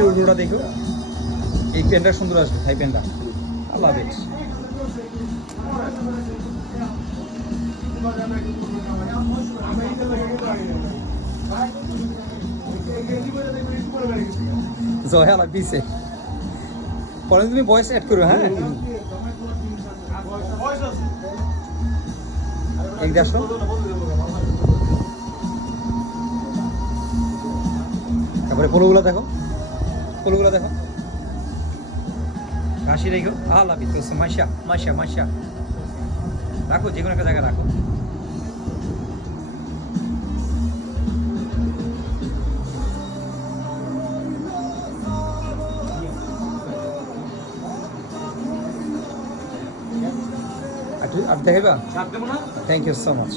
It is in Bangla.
নিচের উল্টোটা দেখো, এই প্যান্টটা সুন্দর আসবে, থাই প্যান্টটা আল্লাহ বেশ। জয় আলা পিছে পরে তুমি ভয়েস অ্যাড করো। হ্যাঁ এক আসো, তারপরে পোলোগুলো দেখো, পোলোগুলো দেখো, হাসি রেখো। আল্লাহ পিছে মাসা মাসা মাসা রাখো, যে কোনো একটা জায়গায় রাখো। আর দেখাইবা? Thank you so much.